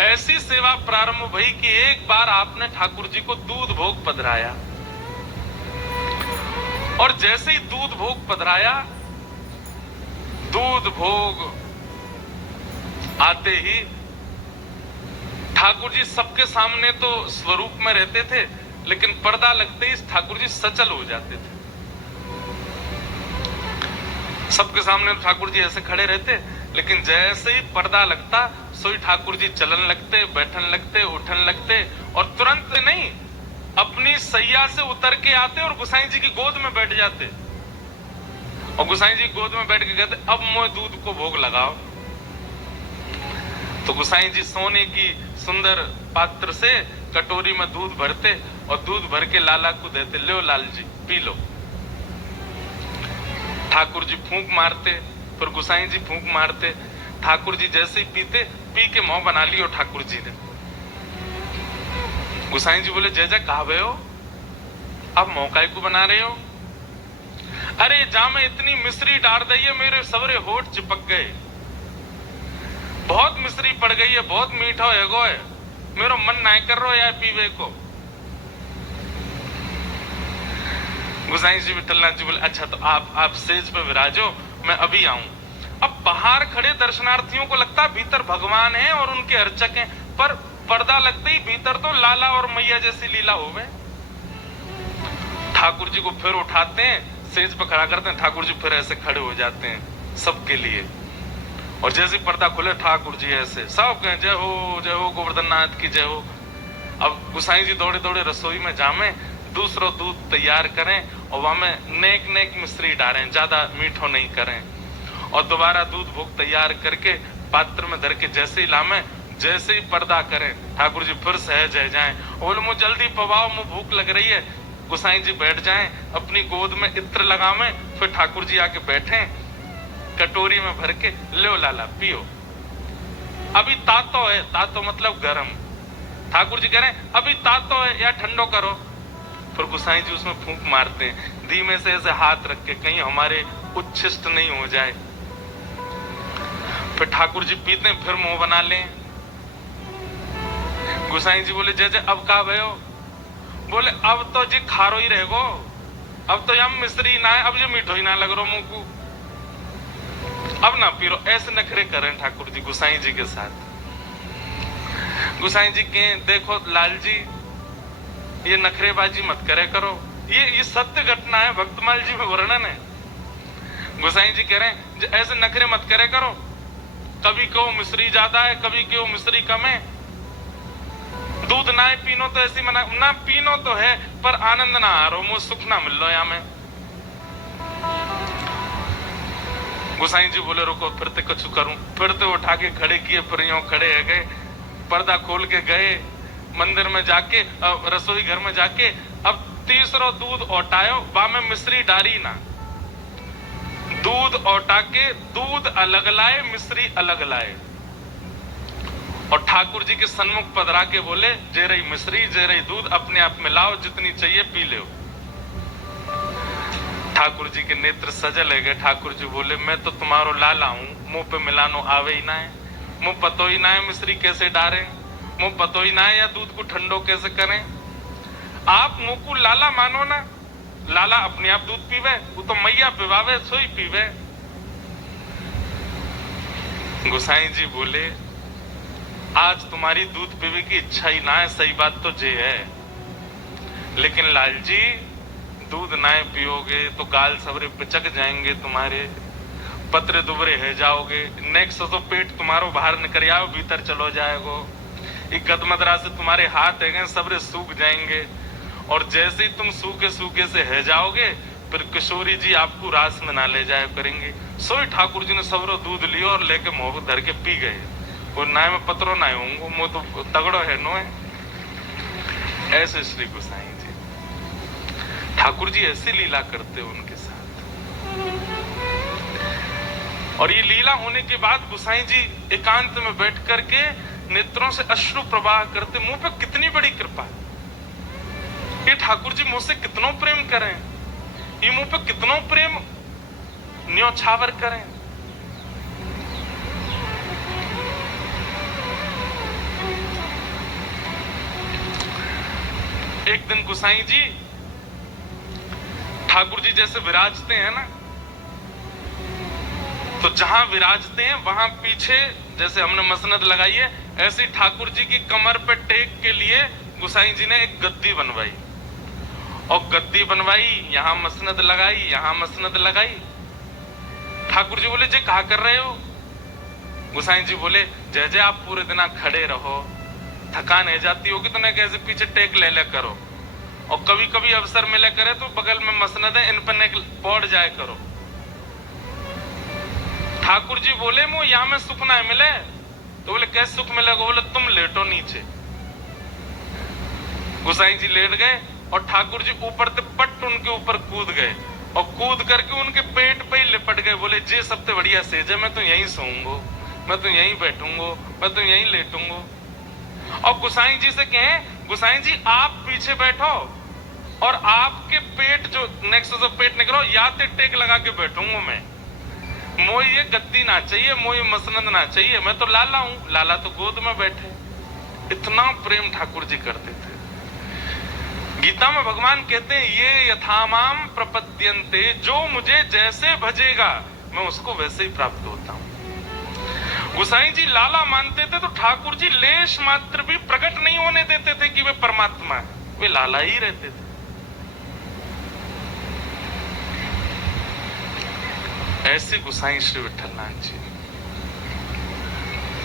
ऐसी सेवा प्रारंभ हुई कि एक बार आपने ठाकुर जी को दूध भोग पधराया, और जैसे ही दूध भोग पधराया, दूध भोग आते ही ठाकुर जी सबके सामने तो स्वरूप में रहते थे, लेकिन पर्दा लगते ही ठाकुर जी सचल हो जाते थे। सबके सामने ठाकुर जी ऐसे खड़े रहते, लेकिन जैसे ही पर्दा लगता सोई ठाकुर जी चलन लगते, बैठन लगते, उठन लगते, और तुरंत नहीं, अपनी सैया से उतर के आते और गोसाई जी की गोद में बैठ जाते, और गोसाई जी गोद में बैठ के कहते अब मोए दूध को भोग लगाओ। तो गोसाई जी सोने की सुंदर पात्र से कटोरी में दूध भरते और दूध भर के लाला को देते, लो Lal G P low. Thakur ji फूंक मारते, फिर गोसाई जी फूंक मारते। ठाकुर जी जैसे ही पीते, पी के मुंह बना लियो ठाकुर जी ने। गोसाई जी बोले जय जय कहावे हो, अब मौका को बना रहे हो? अरे जा में इतनी मिश्री डाल दी है, मेरे सवरे होठ चिपक गए, बहुत मिश्री पड़ गई है, बहुत मीठा है गो है, मेरा मन ना कर रहा यार पीवे को। गोसाई जी विठलनाथ जी बोले अच्छा तो आप सेज पे विराजो, मैं अभी आऊं। अब बाहर खड़े दर्शनार्थियों को लगता भीतर भगवान है और उनके अर्चक हैं, पर पर्दा लगते ही भीतर तो लाला और मैया जैसी लीला हो गए। ठाकुर जी को फिर उठाते हैं, सेज पर खड़ा करते हैं, ठाकुर जी फिर ऐसे खड़े हो जाते हैं सबके लिए, और जैसे पर्दा खुले ठाकुर जी ऐसे सब कहें जय हो गोवर्धन नाथ की जय हो। अब गोसाई जी दौड़े दौड़े रसोई में जामे, दूसरा दूध तैयार करें और वहां में नेक नेक मिश्री डालें, ज्यादा मीठो नहीं करें, और दोबारा दूध भोग तैयार करके पात्र में धर के जैसे ही लामे, जैसे ही पर्दा करें ठाकुर जी फिर सहज है जाएं, बोले मुझे जल्दी पवाओ, मुझे भूख लग रही है। गोसाई जी बैठ जाएं, अपनी गोद में इत्र लगावे, फिर ठाकुर जी आके बैठे, कटोरी में भर के लो लाला पियो। अभी तातो है, तातो मतलब गरम। ठाकुर जी कह रहे हैं अभी तातो है या ठंडो करो। फिर गोसाई जी उसमें फूंक मारते हैं, धीमे से ऐसे हाथ रख के, कहीं हमारे उच्छिष्ट नहीं हो जाए। फिर ठाकुर जी पीते हैं, फिर मुंह बना लें। गोसाई जी बोले जय जय अब का भयो? बोले अब तो जी खारो ही रहेगो, अब तो यम मिश्री ना है, अब ये मीठो ही ना लग रो मुंह को, अब ना पी रो। ऐसे नखरे करें ठाकुर जी गोसाई जी के साथ। गोसाई जी के देखो लाल जी ये नखरेबाजी मत करे करो, ये सत्य घटना है, भक्तमाल जी में वर्णन है। गोसाई जी कह रहे हैं ऐसे नखरे मत करे करो, कभी कहो मिश्री ज्यादा है, कभी कहो मिश्री कम है, दूध ना पीनो तो ऐसी मना ना पीनो तो है, पर आनंद ना आ रहा, मुझे सुख ना मिल रहा या मैं। गोसाई जी बोले रुको फिर ते कुछ करूं, फिर तो उठा के खड़े किए, फिर यूं खड़े है गए, पर्दा खोल के गए मंदिर में जाके, रसोई घर में जाके, अब तीसरा दूध औटायो, बा में मिश्री डारी ना, दूध औटा के दूध अलग लाए, मिश्री अलग लाए, और ठाकुर जी के सन्मुख पधरा के बोले जे रही मिश्री जे रही दूध अपने आप मिलाओ, जितनी चाहिए पी लो। ठाकुर जी के नेत्र सजल है गए। ठाकुर जी बोले मैं तो तुम्हारो लाला हूं, मुंह पे मिलानो आवे ही ना है, मुंह पतो ही ना है मिश्री कैसे डारे, मुंह पतो ही ना है या दूध को ठंडो कैसे करें। आप मुंह को लाला मानो ना, लाला अपने आप दूध पीवे, वो तो मैया पिवावे सोई पीवे। गोसाई जी बोले आज तुम्हारी दूध पीने की इच्छा ही ना है, सही बात तो जे है, लेकिन लाल जी दूध ना पियोगे तो गाल सवरे पिचक जाएंगे तुम्हारे, पत्र दुबरे है जाओगे, नेक्स्ट तो पेट तुम्हारो बाहर निकल आओ भीतर चलो जाएगो, एक गदमदरा से तुम्हारे हाथ है सबरे सूख जाएंगे, और जैसे ही तुम सूखे सूखे से है जाओगे फिर किशोरी जी आपको रास में ना ले जाया करेंगे। सोई ठाकुर जी ने सबरो दूध लियो और लेके मुंह धर के पी गए। वो नाय में पत्रो ना होंगे, वो तो तगड़ो है नो है। ऐसे श्री गोसाई जी, ठाकुर जी ऐसी लीला करते उनके साथ। और ये लीला होने के बाद गोसाई जी एकांत में बैठ करके नेत्रों से अश्रु प्रवाह करते, मुंह पे कितनी बड़ी कृपा, ये ठाकुर जी मुझसे कितनो प्रेम करें, ये मुंह पे कितनो प्रेम न्योछावर करें। एक दिन गोसाई जी ठाकुर जी जैसे विराजते हैं ना, तो जहां विराजते हैं वहां पीछे जैसे हमने मसनद लगाई है, ऐसी ठाकुर जी की कमर पे टेक के लिए गोसाई जी ने एक गद्दी बनवाई, और गद्दी बनवाई, यहां मसनद लगाई, यहां मसनद लगाई। ठाकुर जी बोले, जे क्या कर रहे हो? गोसाई जी बोले, जय जय आप पूरे दिन खड़े रहो, थकान है जाती होगी तो ना कैसे पीछे टेक ले ले करो, और कभी कभी अवसर मिले करे तो बगल में मसनद है, इन पर पौड़ जाए करो। ठाकुर जी बोले, मो यहां में सुख ना मिले। तो बोले, कैसे सुख मिलेगा? बोले, तुम लेटो नीचे। गोसाई जी लेट गए और ठाकुर जी ऊपर से पट उनके ऊपर कूद गए, और कूद करके उनके पेट पे ही लिपट गए। बोले, जे सबसे बढ़िया सेज है, मैं तो यहीं सोऊंगा, मैं तो यहीं बैठूंगा, मैं तो यहीं लेटूंगा। और गोसाई जी से कहें, गोसाई जी आप पीछे बैठो और आपके पेट जो नेक्स्ट जो पेट निकलो, या ते टेक लगा के बैठूंगा मैं, मोई ये गद्दी ना चाहिए, मोई मसनद ना चाहिए, मैं तो लाला हूं। लाला तो गोद में बैठे। इतना प्रेम ठाकुर जी करते थे। गीता में भगवान कहते हैं, ये यथामाम प्रपद्यन्ते, जो मुझे जैसे भजेगा मैं उसको वैसे ही प्राप्त होता हूं। गोसाई जी लाला मानते थे तो ठाकुर जी लेश मात्र भी प्रकट नहीं होने देते थे कि वे परमात्मा है, वे लाला ही रहते थे। ऐसे गोसाई श्री विठलनाथ जी,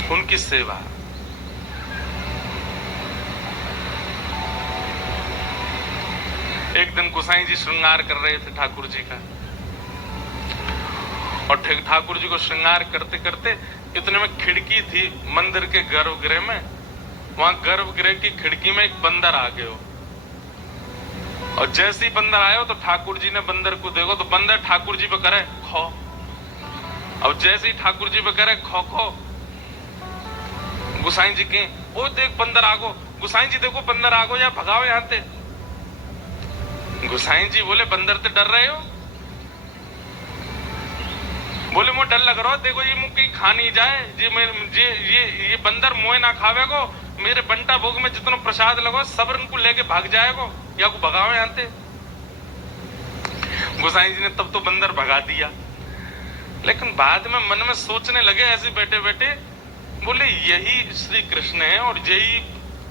उनकी सेवा। एक दिन गोसाई जी श्रृंगार कर रहे थे ठाकुर जी का, और ठाकुर जी को श्रृंगार करते करते इतने में खिड़की थी मंदिर के गर्भगृह में, वहां गर्भगृह की खिड़की में एक बंदर आ गयो, और जैसे ही बंदर आयो तो ठाकुर जी ने बंदर को देखो तो बंदर ठाकुर जी पे करे खो, और जैसे ही ठाकुर जी पे करे खो खो, गोसाई जी के, ओ देख बंदर आगो, गोसाई जी देखो बंदर आगो, या भगाओ यहां से। गोसाई जी बोले, बंदर से डर रहे हो? बोले, मुझे डर लग रहा है, देखो ये मुझे कहीं खा नहीं जाए, ये बंदर मुझे ना खावे को, मेरे बंटा भोग में जितना प्रसाद लगो सब इनको लेके भाग जाएगो, या को भगाओ यहां से। गोसाई जी ने तब तो बंदर भगा दिया, लेकिन बाद में मन में सोचने लगे ऐसे बैठे बैठे, बोले यही श्री कृष्ण है, और यही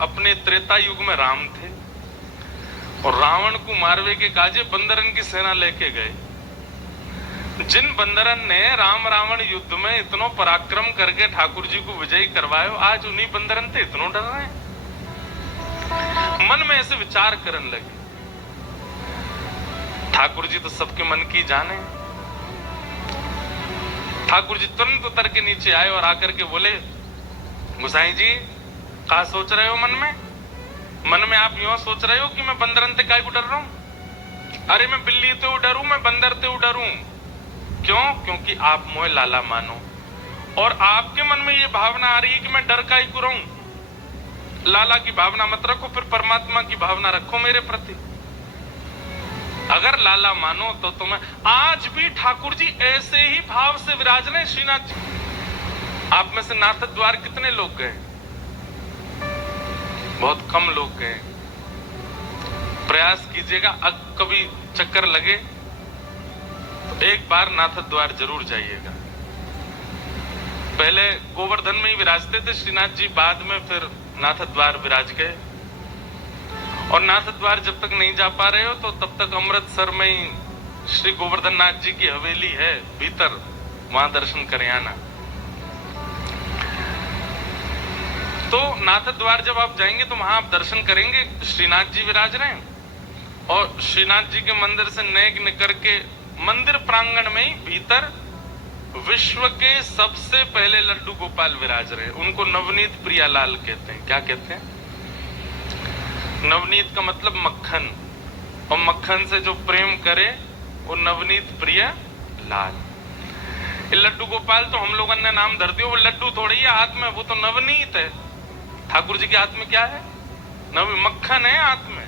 अपने त्रेता युग में राम थे, और रावण को मारवे के काजे बंदरन की सेना लेके गए। जिन बंदरन ने राम रावण युद्ध में इतनो पराक्रम करके ठाकुर जी को विजयी करवायो, आज उन्हीं बंदरन से इतनो डर रहे हैं। मन में ऐसे विचार करने लगे। ठाकुर जी तो सबके मन की जाने। ठाकुर जी तुरंत उतर के नीचे आए और आकर के बोले, गोसाई जी क्या सोच रहे हो मन में? मन में आप यूं सोच रहे हो कि मैं बंदरन से काय को डर रहा हूं? अरे मैं बिल्ली से डरूं, मैं बंदर से डरूं। क्यों? क्योंकि आप मोह लाला मानो, और आपके मन में ये भावना आ रही है कि मैं डर का ही को रहूं। लाला की भावना मत रखो, फिर परमात्मा की भावना रखो मेरे प्रति। अगर लाला मानो तो तुम्हें, आज भी ठाकुर जी ऐसे ही भाव से विराज रहे। श्रीनाथ जी, आप में से नाथ द्वार कितने लोग गए? बहुत कम लोग गए। प्रयास कीजिएगा, अब कभी चक्कर लगे तो एक बार नाथ द्वार जरूर जाइएगा। पहले गोवर्धन में ही विराजते थे श्रीनाथ जी, बाद में फिर नाथ द्वार विराज गए। और नाथ द्वार जब तक नहीं जा पा रहे हो तो तब तक अमृतसर में ही श्री गोवर्धन नाथ जी की हवेली है भीतर, वहां दर्शन करें आना। तो नाथ द्वार जब आप जाएंगे तो वहां आप दर्शन करेंगे, श्रीनाथ जी विराज रहे हैं, और श्रीनाथ जी के मंदिर से नेक निकल के मंदिर प्रांगण में ही भीतर विश्व के सबसे पहले लड्डू गोपाल विराज रहे। उनको नवनीत प्रियालाल कहते हैं। क्या कहते हैं? नवनीत का मतलब मक्खन, और मक्खन से जो प्रेम करे वो नवनीत प्रिय लाल। लड्डू गोपाल तो हम लोगों ने नाम धर दिया, वो लड्डू थोड़ी है हाथ में, वो तो नवनीत है। ठाकुर जी के हाथ में क्या है? मक्खन है हाथ में।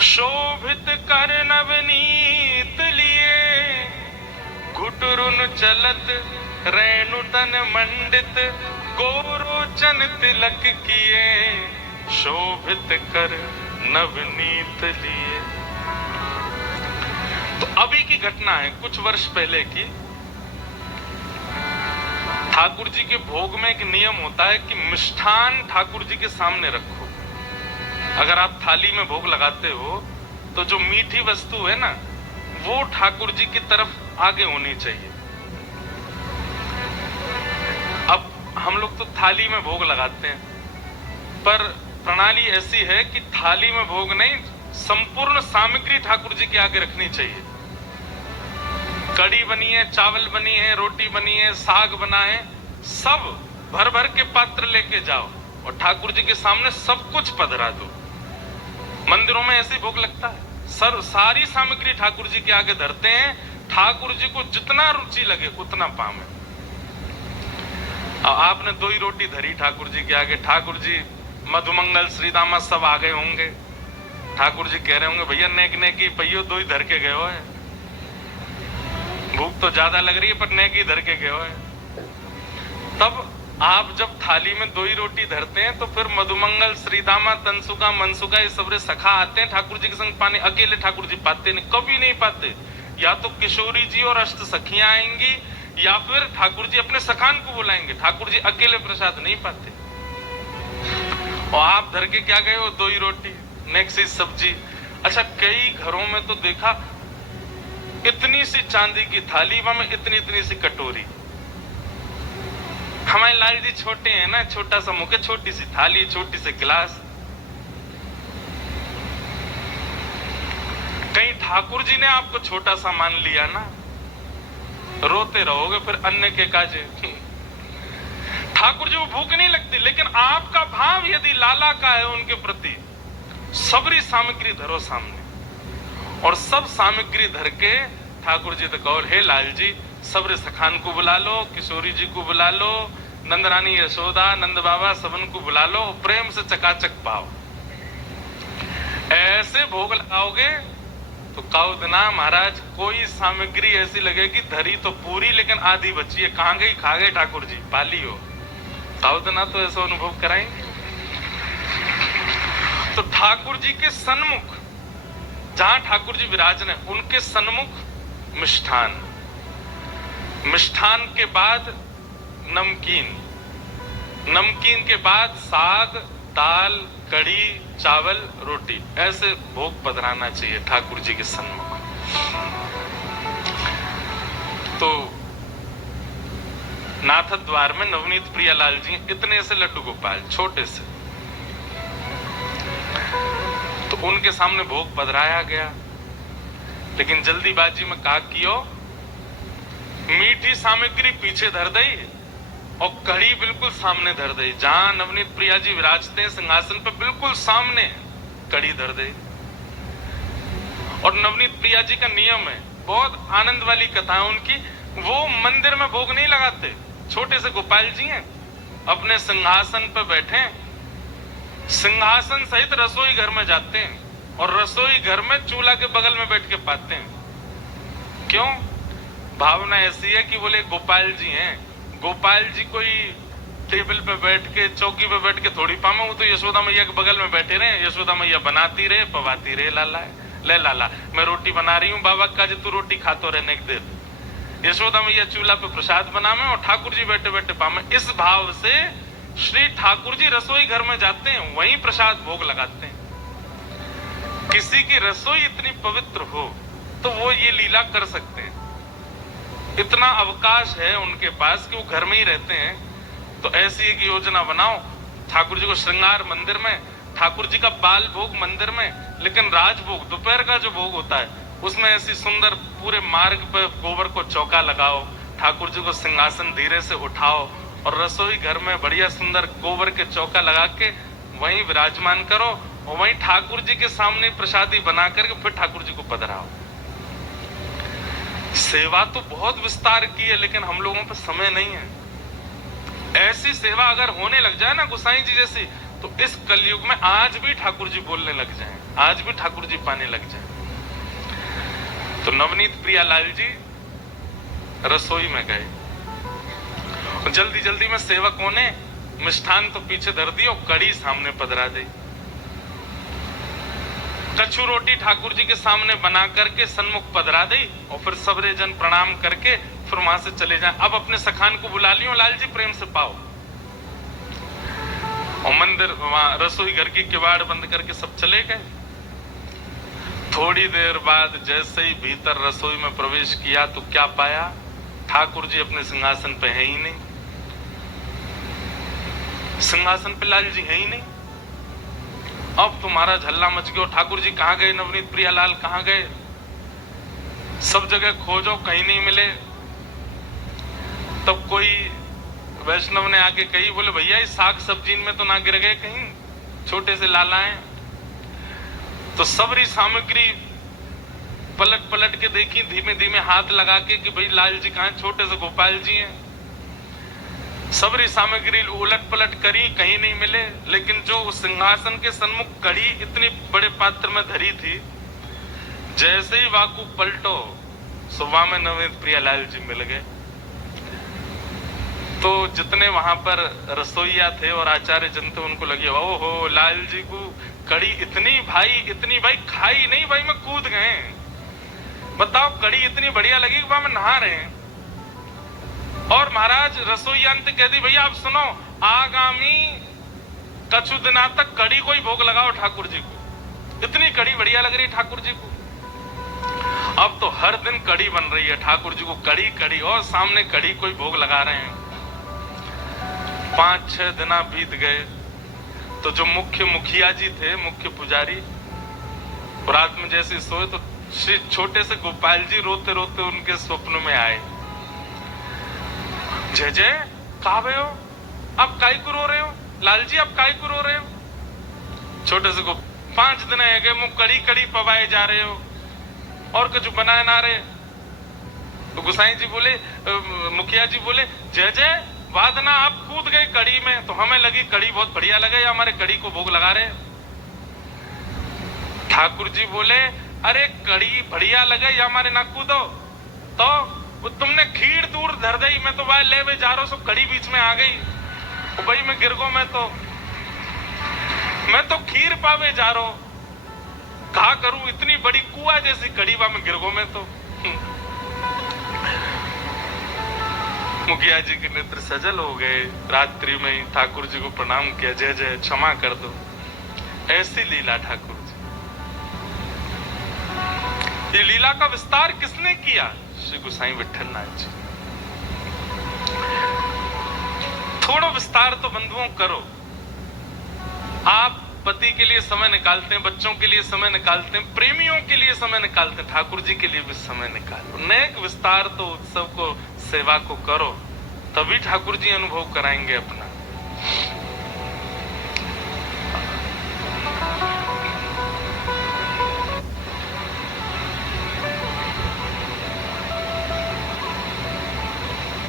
शोभित कर नवनीत लिए, घुटरुन चलत रेणु तन मंडित, गोरोचन तिलक किए, शोभित कर नवनीत लिए। तो अभी की घटना है, कुछ वर्ष पहले की। ठाकुर जी के भोग में एक नियम होता है कि मिष्ठान ठाकुर जी के सामने रखो। अगर आप थाली में भोग लगाते हो तो जो मीठी वस्तु है ना, वो ठाकुर जी की तरफ आगे होनी चाहिए। अब हम लोग तो थाली में भोग लगाते हैं, पर प्रणाली ऐसी है कि थाली में भोग नहीं, संपूर्ण सामग्री ठाकुर जी के आगे रखनी चाहिए। कड़ी बनी है, चावल बनी है, रोटी बनी है, साग बना है, सब भर भर के पात्र लेके जाओ और ठाकुर जी के सामने सब कुछ पधरा दो। मंदिरों में ऐसे भोग लगता है, सारी सामग्री ठाकुर जी के आगे धरते हैं, ठाकुर जी को जितना रुचि लगे उतना पावे। आपने 2 ही रोटी धरी ठाकुर जी के आगे, ठाकुर जी मधुमंगल श्रीदामा सब आ गए होंगे, ठाकुर जी कह रहे होंगे भैया नेक की पहियो 2 ही धर के गए हो है, भूख तो ज्यादा लग रही है पर नेक ही धर के गए हो है। तब आप जब थाली में 2 ही रोटी धरते हैं तो फिर मधुमंगल श्रीदामा तनसुका मनसुका ये सबरे सखा आते हैं ठाकुर जी के संग पाने। अकेले ठाकुर जी पाते नहीं, कभी नहीं पाते। या तो किशोरी जी और अष्ट सखियां आएंगी या फिर ठाकुर जी अपने सखान को बुलाएंगे। ठाकुर जी अकेले प्रसाद नहीं पाते। और आप धर के क्या गए हो, 2 ही रोटी, नेक्स्ट सब्जी। अच्छा, कई घरों में तो देखा इतनी सी चांदी की थाली में इतनी सी कटोरी। हमारे लाल जी छोटे हैं ना, छोटा सा मुख, छोटी सी थाली, छोटी सी गिलास। कहीं ठाकुर जी ने आपको छोटा सा मान लिया ना, रोते रहोगे फिर अन्य के काजे। ठाकुर जी को भूख नहीं लगती, लेकिन आपका भाव यदि लाला का है उनके प्रति, सबरी सामग्री धरो सामने और सब सामग्री धर के ठाकुर जी तो कहो, हे लाल जी सबरे सखान को बुला लो, किशोरी जी को बुला लो, नंदरानी यशोदा नंद बाबा सबन को बुला लो, प्रेम से चकाचक पाओ। ऐसे भोग लगाओगे तो कौदना महाराज कोई सामग्री ऐसी लगेगी धरी तो पूरी लेकिन आधी बची है, कहां गई, खा गए ठाकुर जी, पाली हो। कौदना तो ऐसा अनुभव कराएंगे। तो ठाकुर जी के सन्मुख, जहां ठाकुर जी विराजने, उनके सन्मुख मिष्ठान, मिष्ठान के बाद नमकीन, नमकीन के बाद साग, दाल, कड़ी, चावल, रोटी, ऐसे भोग पधराना चाहिए ठाकुर जी के सन्मुख। तो नाथ द्वार में नवनीत प्रियालाल जी इतने से लड्डू गोपाल, छोटे से, तो उनके सामने भोग पधराया गया। लेकिन जल्दीबाजी में का कियो, मीठी सामग्री पीछे धर दई और कड़ी बिल्कुल सामने धर दई। जहां नवनीत प्रिया जी विराजते हैं सिंहासन पर, बिल्कुल सामने कड़ी धर दई। और नवनीत प्रिया जी का नियम है, बहुत आनंद वाली कथा है उनकी, वो मंदिर में भोग नहीं लगाते। छोटे से गोपाल जी हैं, अपने सिंहासन पर बैठे, सिंहासन सहित रसोई घर में जाते हैं और रसोई घर में चूल्हा के बगल में बैठ के पाते हैं। क्यों? भावना ऐसी है कि बोले गोपाल जी हैं, गोपाल जी कोई टेबल पे बैठ के, चौकी पे बैठ के थोड़ी पामे, वो तो यशोदा मैया के बगल में बैठे रहे, यशोदा मैया बनाती रहे, पवाती रहे, लाला ले लाला मैं रोटी बना रही हूँ बाबा का, तू रोटी खातो रहने के दे। यशोदा मैया चूल्हा पे प्रसाद बनावे और ठाकुर जी बैठे बैठे पामे। इस भाव से श्री ठाकुर जी रसोई घर में जाते हैं, वहीं प्रसाद भोग लगाते हैं। किसी की रसोई इतनी पवित्र हो तो वो ये लीला कर सकते हैं, इतना अवकाश है उनके पास कि वो घर में ही रहते हैं। तो ऐसी एक योजना बनाओ, ठाकुर जी को श्रृंगार मंदिर में, ठाकुर जी का बाल भोग मंदिर में, लेकिन राजभोग दोपहर का जो भोग होता है उसमें ऐसी सुंदर पूरे मार्ग पर गोबर को चौका लगाओ, ठाकुर जी को सिंहासन धीरे से उठाओ और रसोई घर में बढ़िया सुंदर गोबर के चौका लगा के वहीं विराजमान करो और वहीं ठाकुर जी के सामने प्रसादी बना करके फिर ठाकुर जी को पधराओ। सेवा तो बहुत विस्तार की है, लेकिन हम लोगों पर समय नहीं है। ऐसी सेवा अगर होने लग जाए ना गोसाई जी जैसी, तो इस कलयुग में आज भी ठाकुर जी बोलने लग जाएं, आज भी ठाकुर जी पाने लग जाएं। तो नवनीत प्रियालाल जी रसोई में गए, जल्दी जल्दी में सेवकों ने मिष्ठान तो पीछे धर दी और कड़ी सामने पधरा दी। कछु रोटी ठाकुर जी के सामने बना करके सन्मुख पधरा दी और फिर सबरे जन प्रणाम करके फिर वहां से चले जाए। अब अपने सखान को बुला लियो, लाल जी प्रेम से पाओ। और मंदिर वहां रसोई घर की किवाड़ बंद करके सब चले गए। थोड़ी देर बाद जैसे ही भीतर रसोई में प्रवेश किया तो क्या पाया, ठाकुर जी अपने सिंहासन पे है ही नहीं। सिंहासन पे लाल जी है ही नहीं। अब तुम्हारा झल्ला मच गया, ठाकुर जी कहां गए, नवनीत प्रियालाल कहां गए। सब जगह खोजो, कहीं नहीं मिले। तब कोई वैष्णव ने आके कही, बोले भैया इस साग सब्जी में तो ना गिर गए कहीं, छोटे से लालाएं। तो सबरी सामग्री पलट पलट के देखी, धीमे धीमे हाथ लगा के कि भाई लाल जी कहां हैं, छोटे से गोपाल जी हैं। सबरी सामग्री उलट पलट करी, कहीं नहीं मिले। लेकिन जो उस सिंहासन के सन्मुख कड़ी इतनी बड़े पात्र में धरी थी, जैसे ही वाकू पलटो सुबह में नवनीत प्रियालाल जी मिल गए। तो जितने वहां पर रसोईया थे और आचार्य जन थे, उनको लगे ओहो लाल जी को कड़ी इतनी भाई खाई नहीं भाई मैं कूद गए। बताओ कड़ी इतनी बढ़िया लगी कि मैं नहा रहे हैं। और महाराज रसोईया ने कह दी भैया आप सुनो, आगामी कछु दिना तक कड़ी को ही भोग लगाओ ठाकुर जी को, इतनी कड़ी बढ़िया लग रही ठाकुर जी को। अब तो हर दिन कड़ी बन रही है ठाकुर जी को, कड़ी कड़ी और सामने कड़ी को ही भोग लगा रहे हैं। 5-6 दिन बीत गए तो जो मुख्य मुखिया जी थे, मुख्य पुजारी, रात में जैसे सोए तो श्री छोटे से गोपाल जी रोते रोते उनके स्वप्न में आए। जय जय कहा भे हो, आप काई को रो रहे हो, लाल जी आप काई को रो रहे हो। छोटे से को 5 दिन है गए, मुंह कड़ी कड़ी पवाए जा रहे हो और कुछ बनाए ना रहे। तो गोसाई जी बोले, मुखिया जी बोले जय जय वादना आप कूद गए कड़ी में, तो हमें लगी कड़ी बहुत बढ़िया लगे, हमारे कड़ी को भोग लगा रहे। ठाकुर जी बोले अरे कड़ी बढ़िया लगे या हमारे ना कूदो। तो वो तुमने खीर दूर धर दी, मैं तो वह ले जा रहा हूं, सब कड़ी बीच में आ गई। तो भाई मैं गिर गो, मैं तो खीर पावे जा रहा हूं, कहा करूं इतनी बड़ी कुआ जैसी कड़ी वहां में गिर गो मैं तो। मुखिया जी के नेत्र सजल हो गए। रात्रि में ही ठाकुर जी को प्रणाम किया, जय जय क्षमा कर दो। ऐसी लीला ठाकुर जी। ये लीला का विस्तार किसने किया, श्री गोसाई विठलनाथ जी। थोड़ा विस्तार तो बंधुओं करो। आप पति के लिए समय निकालते हैं, बच्चों के लिए समय निकालते हैं, प्रेमियों के लिए समय निकालते हैं, ठाकुर जी के लिए भी समय निकालो। नेक विस्तार तो उत्सव को, सेवा को करो, तभी ठाकुर जी अनुभव कराएंगे अपना।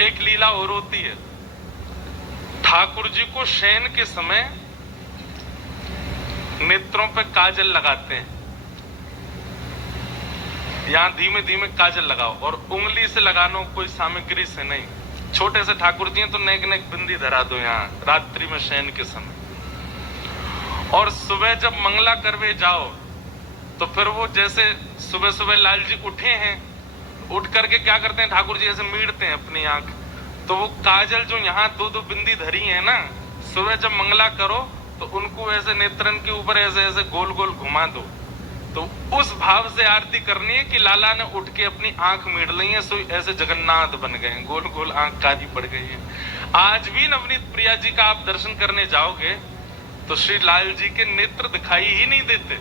एक लीला और होती है, ठाकुर जी को शयन के समय नेत्रों पे काजल लगाते हैं। यहां धीमे धीमे काजल लगाओ और उंगली से लगाना, कोई सामग्री से नहीं। छोटे से ठाकुर जी हैं तो नेक नेक बिंदी धरा दो यहाँ रात्रि में शयन के समय। और सुबह जब मंगला करवे जाओ तो फिर वो जैसे सुबह सुबह लाल जी उठे हैं, उठ करके क्या करते हैं, ठाकुर जी ऐसे मीड़ते हैं अपनी आंख। तो वो काजल जो यहाँ 2-2 बिंदी धरी है ना, सुबह जब मंगला करो तो उनको ऐसे नेत्रन के ऊपर ऐसे ऐसे गोल गोल घुमा दो। तो उस भाव से आरती करनी है कि लाला ने उठ के अपनी आंख मीड़ ली है, सो ऐसे जगन्नाथ बन गए, गोल गोल आंख काली पड़ गई है। आज भी नवनीत प्रिया जी का आप दर्शन करने जाओगे तो श्री लाल जी के नेत्र दिखाई ही नहीं देते।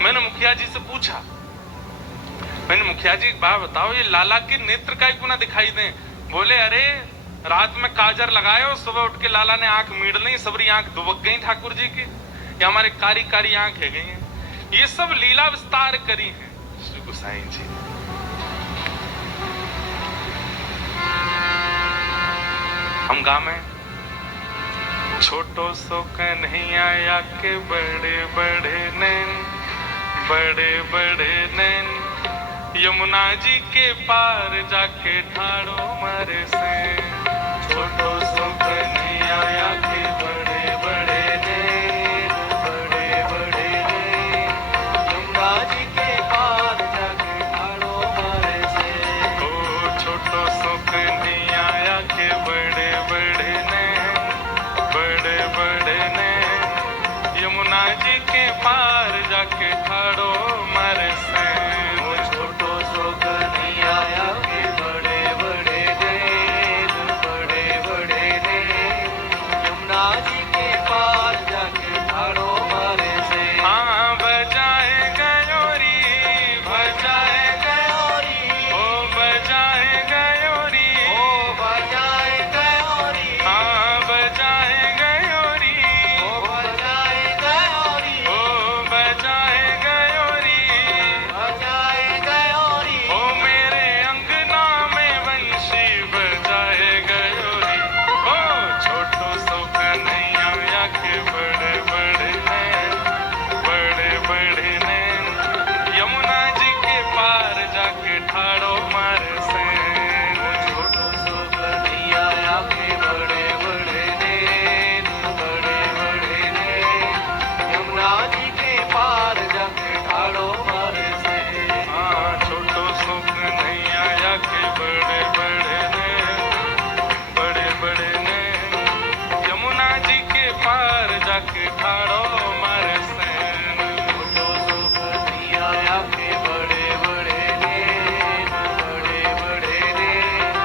मैंने मुखिया जी से पूछा, मैंने मुखिया जी एक बात बताओ, ये लाला के नेत्र का ही ना दिखाई दें। बोले अरे रात में काजर लगाए और सुबह उठ के लाला ने आंख मीड़ ली, सबरी आंख दुबक गई ठाकुर जी की, या हमारे कारी कारी आंख है गई हैं। ये सब लीला विस्तार करी है श्री गोसाई जी। हम गावे छोटो सो कन्हैया आया के बड़े बड़े नैन, बड़े बड़े नैन, यमुना जी के पार जाके ठाड़ो मरे से। छोटो सो कन्हैया आया पार जाके ठाड़ो मारे सैन। वो छोटो सो कन्हैया के बड़े बड़े नैन, बड़े बड़े नैन, यमुना जी के पार जाके ठाड़ो मारे सैन। हाँ बजाए गयोरी, बजाए गयोरी, ओ बजाए गयोरी, ओ बजाए गयोरी, हाँ बजाए गयोरी, ओ बजाए गयोरी, ओ बजाए गयोरी, बजाए गयोरी, ओ मेरे अंगना में बंशी बजाए गयोरी। ओ छोटो सो कन्हैया के बड़े बड़े नैन, बड़े बड़े नैन, यमुना जी के पार जाके ठाड़ो मारे सैन। वो छोटो सो कन्हैया के बड़े बड़े नैन, बड़े बड़े नैन, यमुना जी के पार जाके ठाड़ो मारे सैन। हाँ छोटो सो कन्हैया के बड़े बड़े नैन, बड़े बड़े नैन, यमुना जी के पार जाके ठाड़ो मारे सैन। छोटो सो कन्हैया के बड़े बड़े नैन, बड़े बड़े नैन,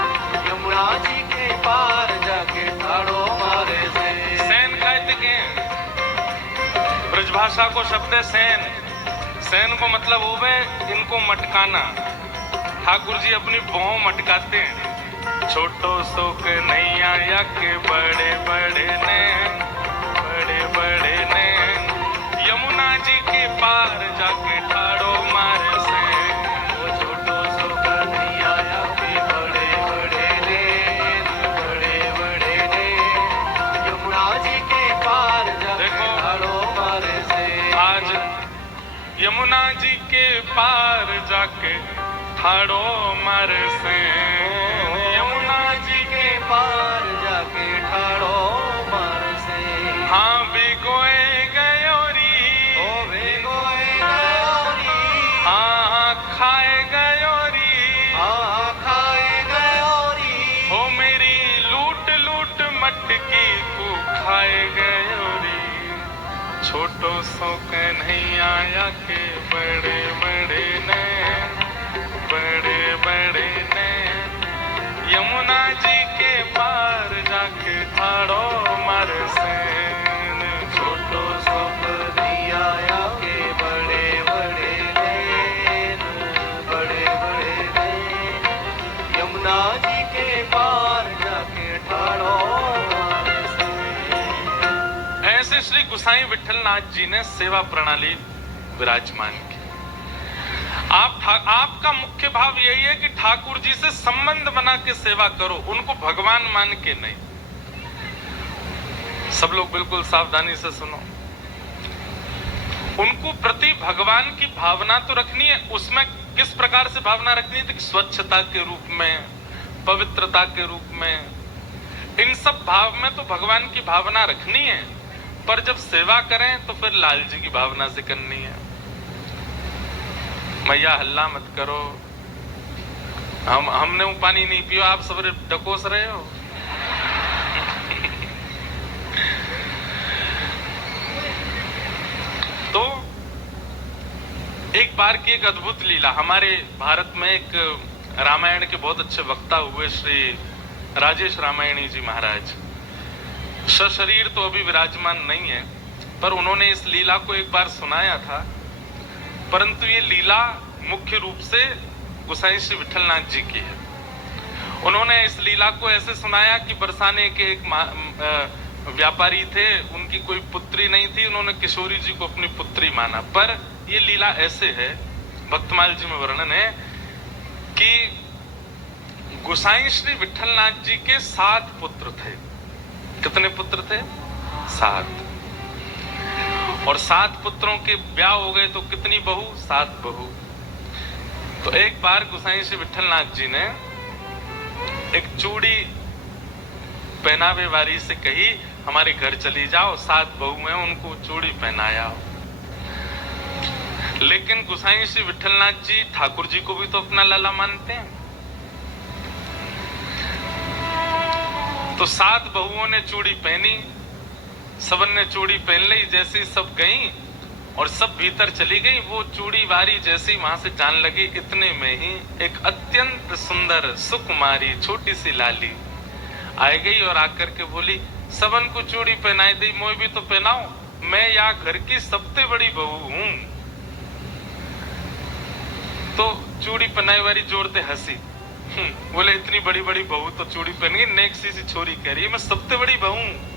यमुना जी के पार जाके ठाड़ो मारे सैन। सैन कहते के ब्रजभाषा को शब्द है सैन। सैन को मतलब होवे इनको मटकाना। ठाकुर जी अपनी भौं मटकाते हैं। छोटो सो कन्हैया के बड़े बड़े नैन, बड़े बड़े नैन, यमुना जी के पार जाके ठाड़ो मारे सैन। वो छोटो सो कन्हैया के बड़े बड़े नैन, बड़े बड़े नैन, यमुना जी के पार जाके देखो। ठाड़ो मारे सैन। आज यमुना जी के पार जाके ठाड़ो मारे सैन। यमुना जी के पार जाके ठाड़ो मारे सैन। हाँ भिगोए गयोरी, ओ भिगोए गयोरी, हाँ खाए गयोरी, हाँ खाए गयोरी, हो मेरी लूट लूट मटकी को खाए गयोरी। छोटो सो कन्हैया के बड़े बड़े नैन, बड़े बड़े नैन, यमुना जी के पार जाके ठाड़ो मारे सैन। छोटो सो कन्हैया के बड़े बड़े नैन, बड़े बड़े नैन, यमुना जी के पार जाके ठाड़ो मारे सैन। ऐसे श्री गुसाई विठलनाथ जी ने सेवा प्रणाली विराजमान की। आपका मुख्य भाव यही है कि ठाकुर जी से संबंध बना के सेवा करो, उनको भगवान मान के नहीं। सब लोग बिल्कुल सावधानी से सुनो। उनको प्रति भगवान की भावना तो रखनी है। उसमें किस प्रकार से भावना रखनी है? स्वच्छता के रूप में, पवित्रता के रूप में, इन सब भाव में तो भगवान की भावना रखनी है। पर जब सेवा करें तो फिर लाल जी की भावना से करनी है। मैया हल्ला मत करो, हमने वो पानी नहीं पियो, आप सब डकोस रहे हो। तो एक बार की एक अद्भुत लीला, हमारे भारत में एक रामायण के बहुत अच्छे वक्ता हुए श्री राजेश रामायणी जी महाराज। सशरीर तो अभी विराजमान नहीं है, पर उन्होंने इस लीला को एक बार सुनाया था। परंतु ये लीला मुख्य रूप से गोसाई श्री विठलनाथ जी की है। उन्होंने इस लीला को ऐसे सुनाया कि बरसाने के एक व्यापारी थे, उनकी कोई पुत्री नहीं थी, उन्होंने किशोरी जी को अपनी पुत्री माना। पर ये लीला ऐसे है, भक्तमाल जी में वर्णन है कि गोसाई श्री विठलनाथ जी के 7 पुत्र थे। कितने पुत्र थे? 7। और 7 पुत्रों के ब्याह हो गए तो कितनी बहू? 7 बहू। तो एक बार गोसाई श्री विठलनाथ जी ने एक चूड़ी पहनावे वाली से कही, हमारे घर चली जाओ, 7 बहू हैं, उनको चूड़ी पहनाया। लेकिन गोसाई श्री विठलनाथ जी ठाकुर जी को भी तो अपना लाला मानते हैं। तो 7 बहुओं ने चूड़ी पहनी, सबन ने चूड़ी पहन ली। जैसे सब गई और सब भीतर चली गई। वो चूड़ी वारी जैसी वहां से जान लगी, इतने में ही एक अत्यंत सुंदर सुकुमारी छोटी सी लाली आ गई और आकर के बोली, सबन को चूड़ी पहनाई दी, मोई भी तो पहनाओ, मैं यहाँ घर की सबसे बड़ी बहू हूं। तो चूड़ी पहनाई वाली जोरते हंसी, बोले इतनी बड़ी बड़ी बहू तो चूड़ी पहन गई, नेक्स्ट सी छोरी कह रही है मैं सबसे बड़ी बहू हूं।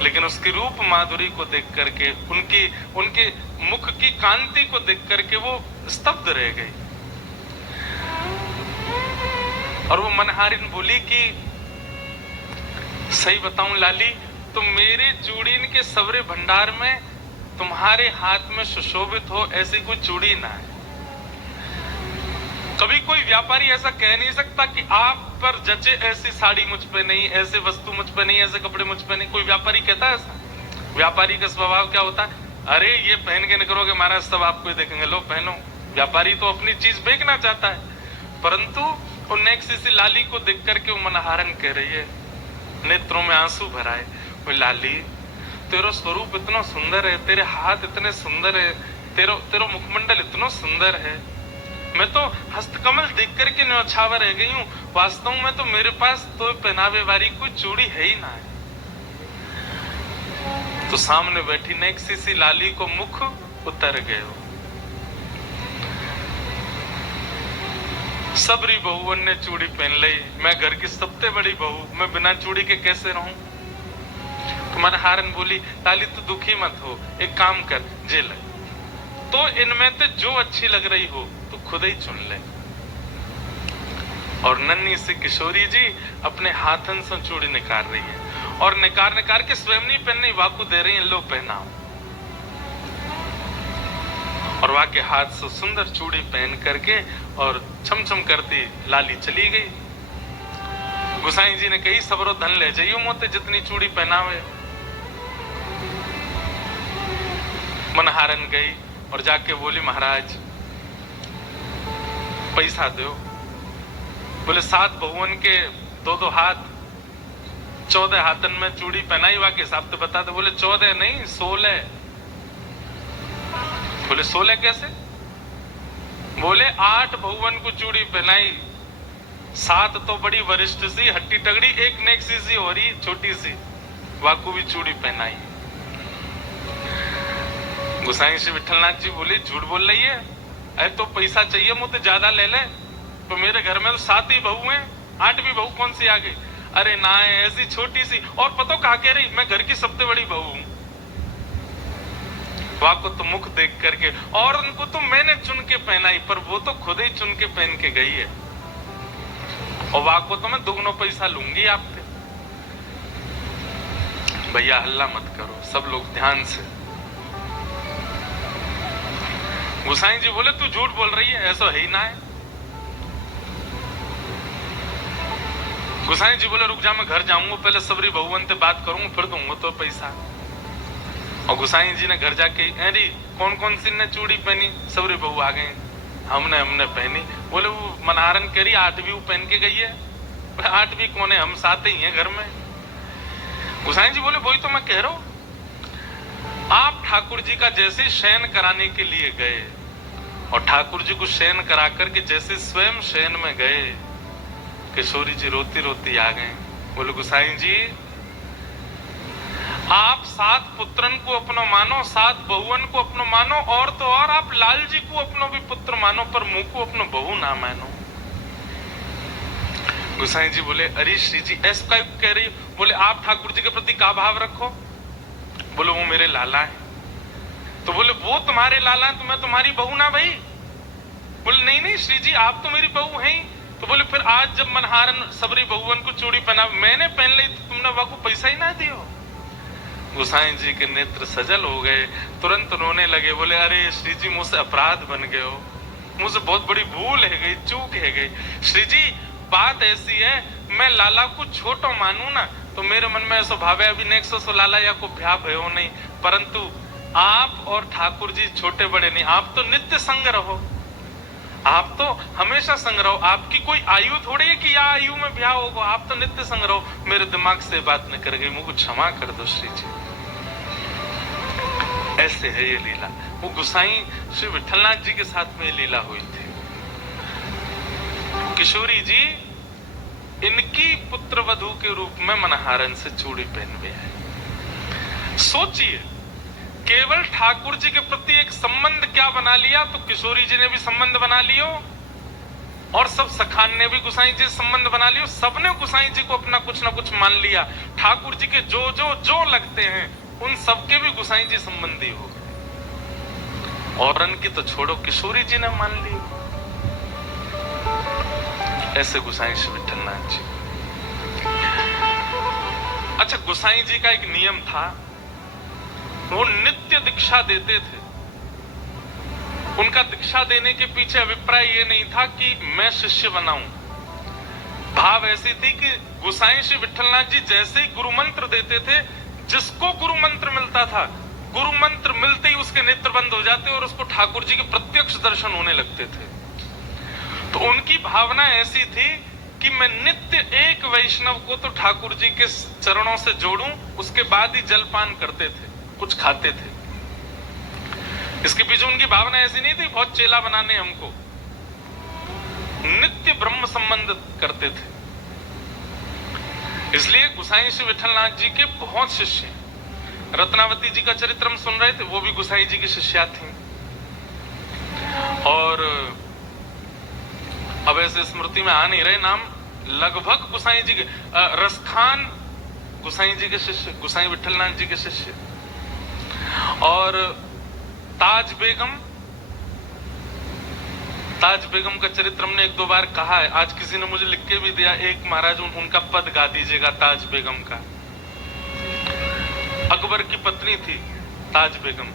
लेकिन उसकी रूप माधुरी को देख करके, उनके मुख की कांति को देख करके वो स्तब्ध रह गई। और वो मनहारिन बोली कि सही बताऊं लाली, तो मेरे चूड़ीन के सवरे भंडार में तुम्हारे हाथ में सुशोभित हो ऐसी कोई चूड़ी ना है। कभी कोई व्यापारी ऐसा कह नहीं सकता कि आप पर जचे ऐसी साड़ी मुझ पे नहीं, ऐसे वस्तु मुझ पे नहीं, ऐसे कपड़े मुझ पे नहीं। कोई व्यापारी कहता है ऐसा? व्यापारी का स्वभाव क्या होता है? अरे ये पहन के निकलोगे महाराज सब आपको देखेंगे, लो पहनो। व्यापारी तो अपनी चीज बेचना चाहता है। परंतु उन नेक्सी लाली को देख करके वो मनहारन कह रही है, नेत्रों में आंसू भराए, वो लाली तेरा स्वरूप इतना सुंदर है, तेरे हाथ इतने सुंदर है, तेरा मुखमंडल इतना सुंदर है, मैं तो हस्तकमल देख करके न्यौछावर रह गई हूं। वास्तव में तो मेरे पास तो पहनावे वाली कोई चूड़ी है ही ना है। तो सामने बैठी नेक्सी सी लाली को मुख उतर गए। सबरी बहुवन ने चूड़ी पहन ली, मैं घर की सबसे बड़ी बहू, मैं बिना चूड़ी के कैसे रहूं? तो मनहारन बोली, लाली तू दुखी मत हो, एक काम कर, जे ले तो इनमें से जो अच्छी लग रही हो तो खुद ही चुन ले। और नन्ही सी किशोरी जी अपने हाथन से चूड़ी निकाल रही है और निकाल के स्वयं नहीं पहनने, वाकू दे रही है, लो पहनाओ। और वाके हाथ से सुंदर चूड़ी पहन करके और छमछम करती लाली चली गई। गुसाई जी ने कही, सबरो धन ले जाइयो मोते जितनी चूड़ी पहनावे। मनहारन गई और जाके बोली, महाराज पैसा दो। बोले 7 बहुवन के 2-2 हाथ, 14 हाथन में चूड़ी पहनाई, वाके हिसाब से बता दो। बोले 14 नहीं 16। बोले 16 कैसे? बोले 8 बहुवन को चूड़ी पहनाई, 7 तो बड़ी वरिष्ठ सी हट्टी तगड़ी, एक नेक्सी सी हो रही छोटी सी, वाकू भी चूड़ी पहनाई। गुसाई श्री विठलनाथ जी बोले, झूठ बोल रही है, अरे तो पैसा चाहिए मुझे ज्यादा ले ले, तो मेरे घर में तो 7 ही बहू हैं, 8वीं बहू कौन सी आ गई? अरे ना ऐसी छोटी सी, और पता कहा कह रही, मैं घर की सबसे बड़ी बहू हूं। वाको तो मुख देख करके, और उनको तो मैंने चुन के पहनाई, पर वो तो खुद ही चुन के पहन के गई है, और वाको तो मैं दुगनो पैसा लूंगी आपसे। भैया हल्ला मत करो, सब लोग ध्यान से। गुसाई जी बोले, तू झूठ बोल रही है, ऐसा है ही ना है। गुसाई जी बोले, रुक जा, मैं घर जाऊंगा, पहले सबरी बहुवन से बात करूंगा, फिर दूंगा तो पैसा। और गुसाई जी ने घर जाके, अरे कौन कौन सी ने चूड़ी पहनी? सबरी बहू आ गई, हमने पहनी। बोले वो मनहारन कह रही 8वीं वो पहन के गई है। 8वीं कौन है? हम 7 ही हैं घर में। गुसाई जी बोले, वही तो मैं कह रहा हूं, आप ठाकुर जी का जैसे शयन कराने के लिए गए और ठाकुर जी को शयन करा करके जैसे स्वयं शयन में गए, किशोरी जी रोती रोती आ गए। बोले गुसाई जी, आप 7 पुत्रन को अपनो मानो, 7 बहुवन को अपनो मानो, और तो और आप लाल जी को अपनो भी पुत्र मानो, पर मुंह को अपनो बहू ना मानो। गुसाई जी बोले, अरे श्री जी ऐसा कह रही? बोले आप ठाकुर जी के प्रति का भाव रखो? बोले वो मेरे लाला है। तो बोले वो तुम्हारे लाला है तो मैं तुम्हारी बहू ना भाई? बोले नहीं नहीं श्री जी, आप तो मेरी बहू हैं ही। तो बोले फिर आज जब मनहारन सबरी बहुवन को चूड़ी पहना, मैंने पहन ली, तो तुमने वह को पैसा ही ना दियो। गुसाई जी के नेत्र सजल हो गए, तुरंत रोने लगे। बोले अरे श्री जी, मुझसे अपराध बन गए हो, मुझसे बहुत बड़ी भूल है गई, चूक है गई। श्री जी बात ऐसी है, मैं लाला को छोटो मानू ना, तो मेरे मन में ऐसा भाव है अभी नेक्स्ट सो लाला या को भ्या भयो नहीं, परंतु आप और ठाकुर जी छोटे बड़े नहीं, आप तो नित्य संग रहो, आप तो हमेशा संग रहो, आपकी कोई आयु थोड़ी है कि या आयु में ब्याह होगा, आप तो नित्य संग रहो। मेरे दिमाग से बात न कर गई, मुझे क्षमा कर दो श्री जी। ऐसे है ये लीला। वो गोसाई श्री विठलनाथ जी के साथ में ये लीला हुई थी। किशोरी जी इनकी पुत्र वधू के रूप में मनहारन से चूड़ी पहनवे है। सोचिए, केवल ठाकुर जी के प्रति एक संबंध क्या बना लिया, तो किशोरी जी ने भी संबंध बना लियो और सब सखान ने भी गोसाई जी संबंध बना लियो। सबने गोसाई जी को अपना कुछ ना कुछ मान लिया। ठाकुर जी के जो जो जो लगते हैं उन सबके भी गोसाई जी संबंधी हो गए। और उनकी तो छोड़ो, किशोरी जी ने मान ली। ऐसे गोसाई श्री विठलनाथ जी। अच्छा, गोसाई जी का एक नियम था, वो नित्य दीक्षा देते थे। उनका दीक्षा देने के पीछे अभिप्राय ये नहीं था कि मैं शिष्य बनाऊं। भाव ऐसी थी कि गोसाई श्री विठलनाथ जी जैसे ही गुरु मंत्र देते थे, जिसको गुरु मंत्र मिलता था, गुरु मंत्र मिलते ही उसके नेत्र बंद हो जाते और उसको ठाकुर जी के प्रत्यक्ष दर्शन होने लगते थे। तो उनकी भावना ऐसी थी कि मैं नित्य एक वैष्णव को तो ठाकुर जी के चरणों से जोड़ूं, उसके बाद ही जलपान करते थे, कुछ खाते थे। इसके पीछे उनकी भावना ऐसी नहीं थी बहुत चेला बनाने हमको, नित्य ब्रह्म संबंध करते थे। इसलिए गोसाई श्री विठलनाथ जी के बहुत शिष्य हैं। रत्नावती जी का चरित्र हम सुन रहे थे, वो भी गोसाई जी की शिष्या थी। और अब ऐसे स्मृति में आ नहीं रहे नाम, लगभग गोसाई जी के रसखान गोसाई जी के शिष्य, गोसाई विठलनाथ जी के शिष्य। और ताज बेगम का चरित्र हमने एक दो बार कहा है। आज किसी ने मुझे लिख के भी दिया, एक महाराज उनका पद गा दीजिएगा ताज बेगम का। अकबर की पत्नी थी ताज बेगम।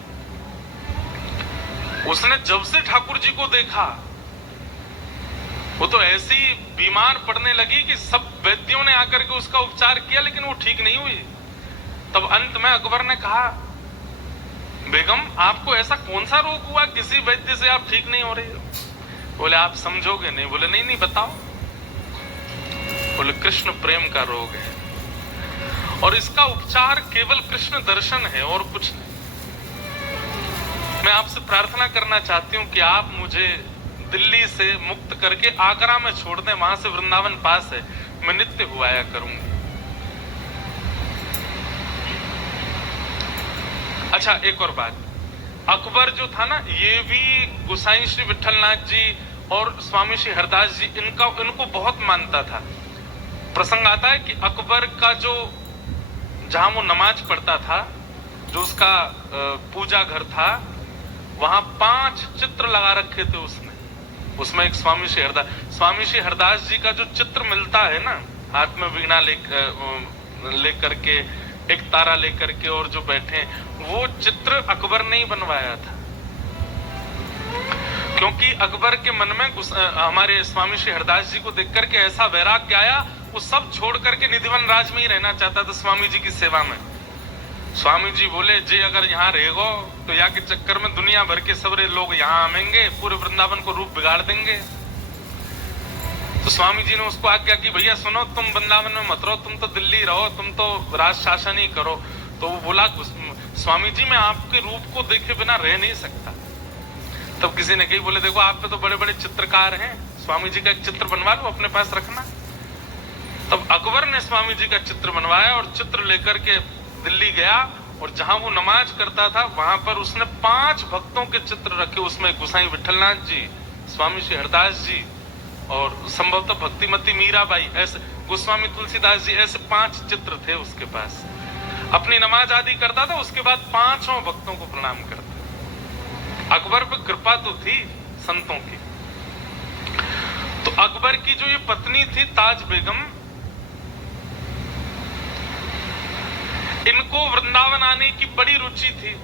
उसने जब से ठाकुर जी को देखा, वो तो ऐसी बीमार पड़ने लगी कि सब वैद्यों ने आकर के उसका उपचार किया, लेकिन वो ठीक नहीं हुई। तब अंत में अकबर ने कहा, बेगम आपको ऐसा कौन सा रोग हुआ, किसी वैद्य से आप ठीक नहीं हो रही हो? बोले आप समझोगे नहीं। बोले नहीं नहीं बताओ। बोले कृष्ण प्रेम का रोग है और इसका उपचार केवल कृष्ण दर्शन है और कुछ नहीं। मैं आपसे प्रार्थना करना चाहती हूं कि आप मुझे दिल्ली से मुक्त करके आगरा में छोड़ दें, वहां से वृंदावन पास है, मैं नित्य हुआया करूंगी। अच्छा, एक और बात, अकबर जो था ना, ये भी गोसाई श्री विठलनाथ जी और स्वामी श्री हरदास जी इनको बहुत मानता था। प्रसंग आता है कि अकबर का जो जहां वो नमाज पढ़ता था, जो उसका पूजा घर था, वहां 5 चित्र लगा रखे थे उसने। उसमें एक स्वामी श्री हरदास जी का जो चित्र मिलता है ना, हाथ में वीणा लेकर के, एक तारा लेकर के और जो बैठे, वो चित्र अकबर ने ही बनवाया था। क्योंकि अकबर के मन में हमारे स्वामी श्री हरदास जी को देख करके ऐसा वैराग्य आया, वो सब छोड़ करके निधिवन राज में ही रहना चाहता था, स्वामी जी की सेवा में। स्वामी जी बोले, जे अगर यहाँ रहेगो तो यहाँ के चक्कर में दुनिया भर के सबरे लोग यहाँ आएंगे, पूरे वृंदावन को रूप बिगाड़ देंगे। तो स्वामी जी ने उसको आज्ञा की, भैया सुनो, तुम वृंदावन में मत रहो, तुम तो दिल्ली रहो, तुम तो राज शासन ही करो। तो वो बोला, स्वामी जी मैं आपके रूप को देखे बिना रह नहीं सकता। तब किसी ने कही, बोले देखो आप पे तो बड़े बड़े चित्रकार हैं, स्वामी जी का एक चित्र बनवा लो, अपने पास रखना। तब अकबर ने स्वामी जी का चित्र बनवाया और चित्र लेकर के दिल्ली गया, और जहां वो नमाज करता था वहां पर उसने 5 भक्तों के चित्र रखे। उसमें गोसाई विठलनाथ जी, स्वामी श्री हरदास जी और संभवतः भक्तिमती मीराबाई, ऐसे गोस्वामी तुलसीदास जी, ऐसे 5 चित्र थे उसके पास। अपनी नमाज आदि करता था, उसके बाद 5 भक्तों को प्रणाम करता। अकबर पर कृपा तो थी संतों की। तो अकबर की जो ये पत्नी थी ताज बेगम, इनको वृंदावन आने की बड़ी रुचि थी।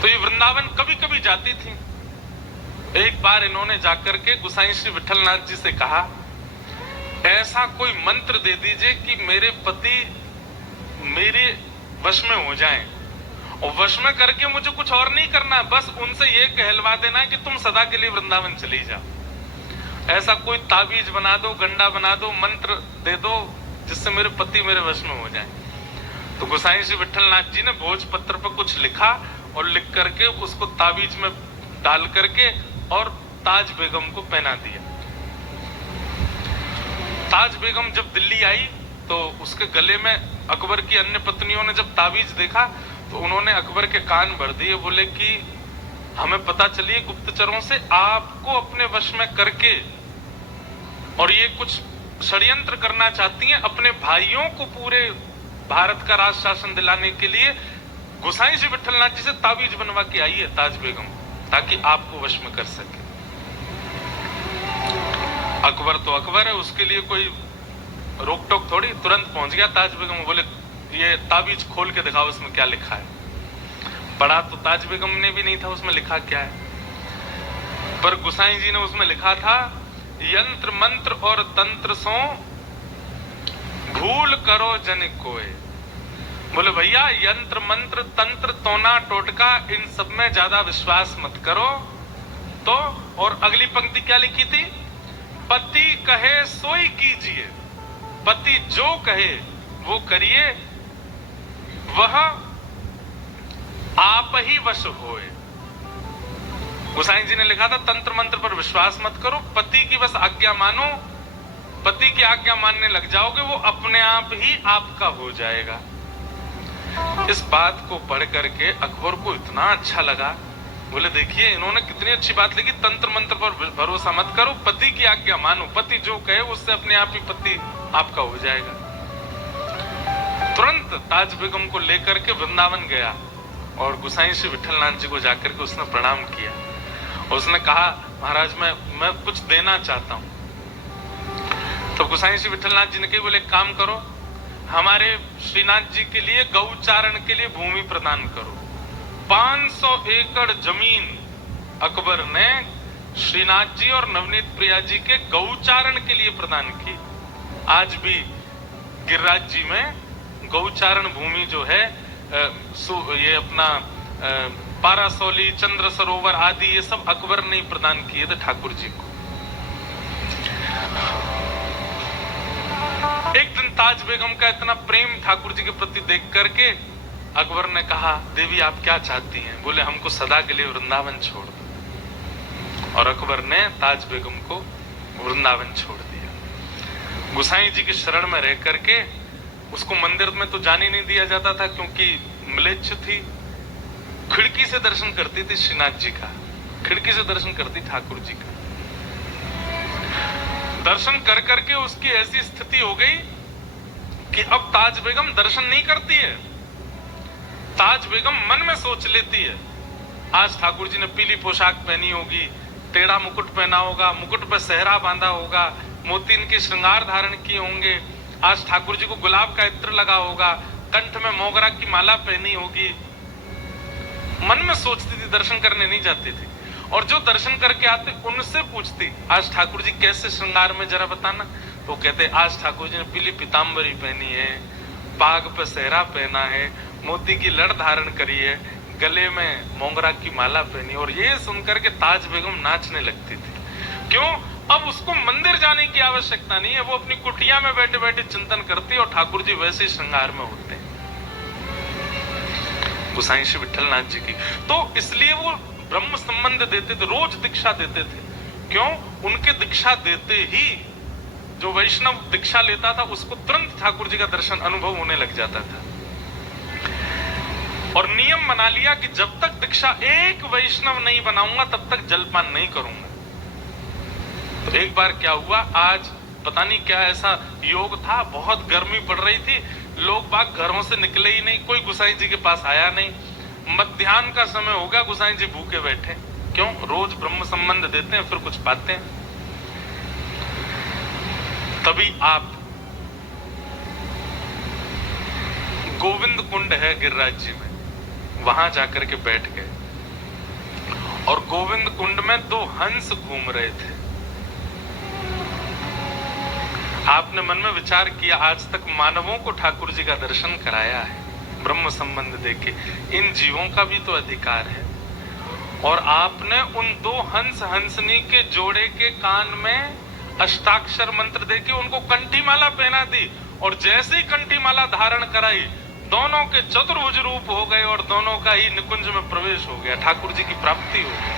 तो ये वृंदावन कभी कभी जाती थी। एक बार इन्होंने जाकर के गोसाई श्री विठलनाथ जी से कहा, ऐसा कोई मंत्र दे दीजिए कि मेरे पति मेरे वश में हो जाएं, और वश में करके मुझे कुछ और नहीं करना, बस उनसे ये कहलवा देना है कि तुम सदा के लिए वृंदावन चली जाओ। ऐसा कोई ताबीज बना दो, गंडा बना दो, मंत्र दे दो, जिससे मेरे पति मेरे वश में हो जाए। तो गोसाई श्री विठलनाथ जी ने भोजपत्र पर कुछ लिखा और लिख करके उसको ताबीज में डाल करके और ताज बेगम को पहना दिया। ताज बेगम जब दिल्ली आई तो उसके गले में अकबर की अन्य पत्नियों ने जब ताबीज देखा तो उन्होंने अकबर के कान भर दिए, बोले कि हमें पता चली गुप्तचरों से आपको अपने वश में करके और ये कुछ षड्यंत्र करना चाहती हैं अपने भाइयों को पूरे भारत का राज शासन दिलाने के लिए। गोसाई श्री विठलनाथ जी से ताबीज बनवा के आई है ताज बेगम, ताकि आपको वश में कर सके। अकबर तो अकबर है, उसके लिए कोई रोक टोक थोड़ी, तुरंत पहुंच गया ताज बेगम। बोले ये ताबीज खोल के दिखाओ उसमें क्या लिखा है। पढ़ा तो ताज बेगम ने भी नहीं था उसमें लिखा क्या है, पर गोसाई जी ने उसमें लिखा था यंत्र मंत्र और तंत्र सो भूल करो जन कोय। बोले भैया यंत्र मंत्र तंत्र तोना टोटका इन सब में ज्यादा विश्वास मत करो। तो और अगली पंक्ति क्या लिखी थी, पति कहे सोई कीजिए, पति जो कहे वो करिए, वह आप ही वश होए। गोसाई जी ने लिखा था तंत्र मंत्र पर विश्वास मत करो, पति की बस आज्ञा मानो, पति की आज्ञा मानने लग जाओगे वो अपने आप ही आपका हो जाएगा। इस बात को पढ़ करके अकबर को इतना अच्छा लगा, बोले देखिए इन्होंने कितनी अच्छी बात लिखी, तंत्र मंत्र पर भरोसा मत करो, पति की आज्ञा मानो, पति जो कहे उससे अपने आप ही पति आपका हो जाएगा। तुरंत ताज बेगम को लेकर के वृंदावन गया और गोसाई श्री विठलनाथ जी को जाकर के उसने प्रणाम किया और उसने कहा महाराज मैं कुछ देना चाहता हूं। तो गोसाई श्री विठलनाथ जी ने कही, बोले काम करो, हमारे श्रीनाथ जी के लिए गौचारण के लिए भूमि प्रदान करो। 500 एकड़ जमीन अकबर ने श्रीनाथ जी और नवनीत प्रिया जी के गौचारण के लिए प्रदान की। आज भी गिरिराज जी में गौचारण भूमि जो है ये अपना पारासौली चंद्र सरोवर आदि ये सब अकबर ने प्रदान किए थे ठाकुर जी को। एक दिन ताज बेगम का इतना प्रेम ठाकुर जी के प्रति देख करके अकबर ने कहा, देवी आप क्या चाहती हैं? बोले हमको सदा के लिए वृंदावन छोड़ दो। और अकबर ने ताज बेगम को वृंदावन छोड़ दिया। गोसाई जी की शरण में रह करके उसको मंदिर में तो जाने नहीं दिया जाता था क्योंकि म्लेच्छ थी। खिड़की से दर्शन करती थी श्रीनाथ जी का, खिड़की से दर्शन करती ठाकुर जी का। दर्शन कर करके उसकी ऐसी स्थिति हो गई कि अब ताज बेगम दर्शन नहीं करती है। ताज बेगम मन में सोच लेती है आज ठाकुर जी ने पीली पोशाक पहनी होगी, टेढ़ा मुकुट पहना होगा, मुकुट पर सेहरा बांधा होगा, मोती के श्रृंगार धारण किए होंगे, आज ठाकुर जी को गुलाब का इत्र लगा होगा, कंठ में मोगरा की माला पहनी होगी। मन में सोचती थी, दर्शन करने नहीं जाती थी। और जो दर्शन करके आते उनसे पूछती आज ठाकुर जी कैसे श्रृंगार में जरा बताना, तो कहते आज ठाकुर जी ने पीली पीताम्बरी पहनी है, पाग पे सेहरा पहना है, मोती की लड़ धारण करी है, गले में मोगरा की माला पहनी। और ये सुनकर के ताज बेगम नाचने लगती थी। क्यों? अब उसको मंदिर जाने की आवश्यकता नहीं है, वो अपनी कुटिया में बैठे बैठे चिंतन करती है और ठाकुर जी वैसे श्रृंगार में होते हैं गोसाई श्री विठलनाथ जी की। तो इसलिए वो ब्रह्म संबंध देते थे, रोज दीक्षा देते थे। क्यों? उनके दीक्षा देते ही जो वैष्णव दीक्षा लेता था उसको तुरंत ठाकुर जी का दर्शन अनुभव होने लग जाता था। और नियम बना लिया कि जब तक दीक्षा एक वैष्णव नहीं बनाऊंगा तब तक जलपान नहीं करूंगा। तो एक बार क्या हुआ, आज पता नहीं क्या ऐसा योग था, बहुत गर्मी पड़ रही थी, लोग बाग घरों से निकले ही नहीं, कोई गोसाई जी के पास आया नहीं। मध्याह्न का समय हो गया, गोसाई जी भूखे बैठे। क्यों? रोज ब्रह्म संबंध देते हैं फिर कुछ पाते हैं। तभी आप गोविंद कुंड है गिरिराज जी में, वहां जाकर के बैठ गए और गोविंद कुंड में 2 हंस घूम रहे थे। आपने मन में विचार किया आज तक मानवों को ठाकुर जी का दर्शन कराया है ब्रह्म संबंध देके, इन जीवों का भी तो अधिकार है। और आपने उन 2 हंस हंसनी के जोड़े के कान में अष्टाक्षर मंत्र देके उनको कंठी माला पहना दी। और जैसे ही कंठी माला धारण कराई दोनों के चतुर्भुज रूप हो गए और दोनों का ही निकुंज में प्रवेश हो गया, ठाकुर जी की प्राप्ति हो गई।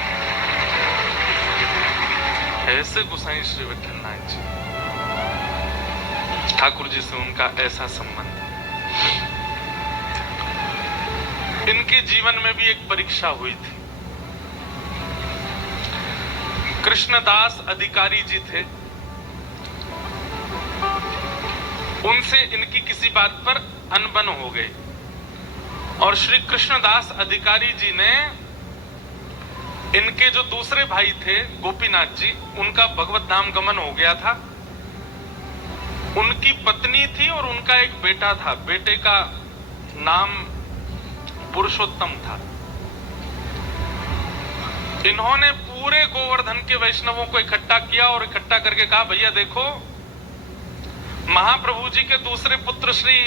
ऐसे गोसाई श्री विठलनाथ जी, ठाकुर जी से उनका ऐसा संबंध। इनके जीवन में भी एक परीक्षा हुई थी। कृष्णदास अधिकारी जी थे, उनसे इनकी किसी बात पर अनबन हो गई और श्री कृष्णदास अधिकारी जी ने इनके जो दूसरे भाई थे गोपीनाथ जी, उनका भगवत नाम गमन हो गया था। उनकी पत्नी थी और उनका एक बेटा था, बेटे का नाम पुरुषोत्तम था। इन्होंने पूरे गोवर्धन के वैष्णवों को इकट्ठा किया और इकट्ठा करके कहा, भैया देखो, महाप्रभु जी के दूसरे पुत्र श्री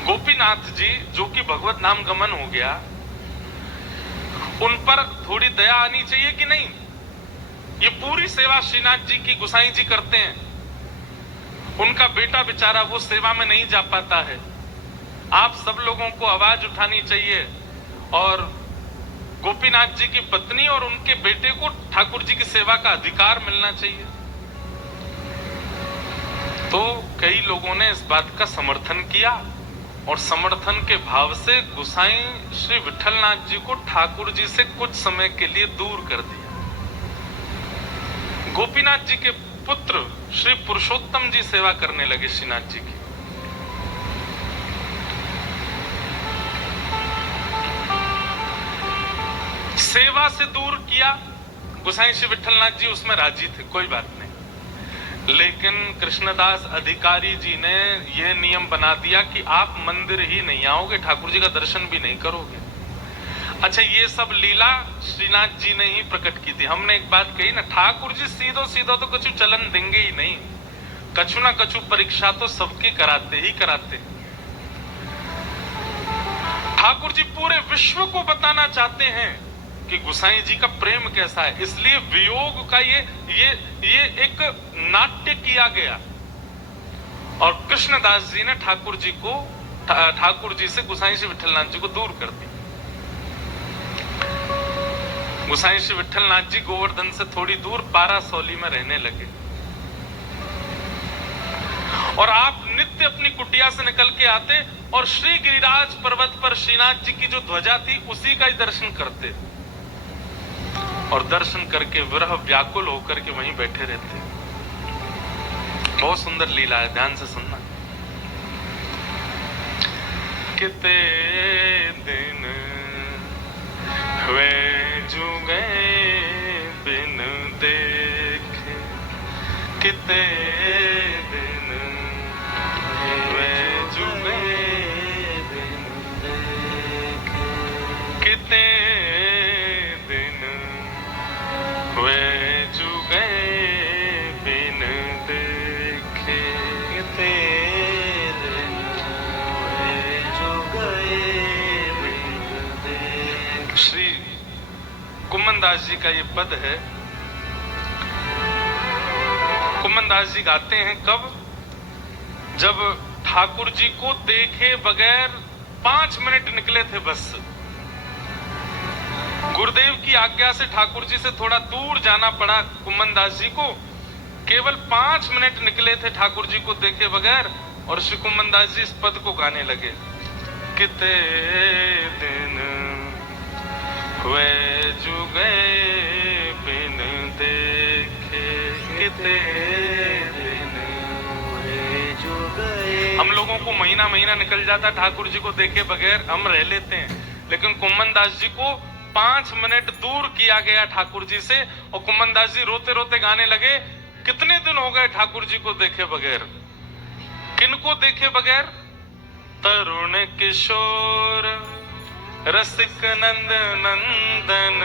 गोपीनाथ जी, जो कि भगवत नाम गमन हो गया, उन पर थोड़ी दया आनी चाहिए कि नहीं? ये पूरी सेवा श्रीनाथ जी की गोसाई जी करते हैं, उनका बेटा बेचारा वो सेवा में नहीं जा पाता है। आप सब लोगों को आवाज उठानी चाहिए और गोपीनाथ जी की पत्नी और उनके बेटे को ठाकुर जी की सेवा का अधिकार मिलना चाहिए। तो कई लोगों ने इस बात का समर्थन किया और समर्थन के भाव से गोसाई श्री विठलनाथ जी को ठाकुर जी से कुछ समय के लिए दूर कर दिया। गोपीनाथ जी के पुत्र श्री पुरुषोत्तम जी सेवा करने लगे श्रीनाथ जी की। सेवा से दूर किया, गोसाई श्री विठलनाथ जी उसमें राजी थे, कोई बात नहीं। लेकिन कृष्णदास अधिकारी जी ने यह नियम बना दिया कि आप मंदिर ही नहीं आओगे, ठाकुर जी का दर्शन भी नहीं करोगे। अच्छा, ये सब लीला श्रीनाथ जी ने ही प्रकट की थी। हमने एक बात कही ना, ठाकुर जी सीधो सीधो तो कछु चलन देंगे ही नहीं, कछु ना कछु परीक्षा तो सबकी कराते ही कराते। ठाकुर जी पूरे विश्व को बताना चाहते हैं कि गोसाई जी का प्रेम कैसा है, इसलिए वियोग का ये एक नाट्य किया गया और कृष्णदास जी ने ठाकुर जी से गोसाई श्री विठलनाथ जी को दूर कर दिया। गोसाई श्री विठलनाथ जी गोवर्धन से थोड़ी दूर पारासौली में रहने लगे और आप नित्य अपनी कुटिया से निकल के आते और श्री गिरिराज पर्वत पर श्रीनाथ जी की जो ध्वजा थी उसी का ही दर्शन करते और दर्शन करके विरह व्याकुल होकर के वहीं बैठे रहते। बहुत सुंदर लीला है, ध्यान से सुनना। कितने दिन हुए जुगे बिन देखे, कितने दिन हुए जुगे बिन देखे, कितने हुए जुगे बिन देखे, कितने दिन हुए जुगे बिन देखे। श्री कुम्मनदास जी का ये पद है। कुम्मनदास जी गाते हैं कब? जब ठाकुर जी को देखे बगैर 5 मिनट निकले थे बस। गुरुदेव की आज्ञा से ठाकुर जी से थोड़ा दूर जाना पड़ा कुम्मनदास जी को। केवल 5 मिनट निकले थे ठाकुर जी को देखे बगैर और श्री कुम्मनदास जी इस पद को गाने लगे। कितने दिन हुए जुगे बिन देखे, कितने दिन हुए जुगे। हम लोगों को महीना महीना निकल जाता ठाकुर जी को देखे बगैर, हम रह लेते हैं, लेकिन कुम्मनदास जी को 5 मिनट दूर किया गया ठाकुर जी से और कुम्मनदास जी रोते रोते गाने लगे, कितने दिन हो गए ठाकुर जी को देखे बगैर। किनको देखे बगैर? तरुण किशोर रसिक नंद नंदन,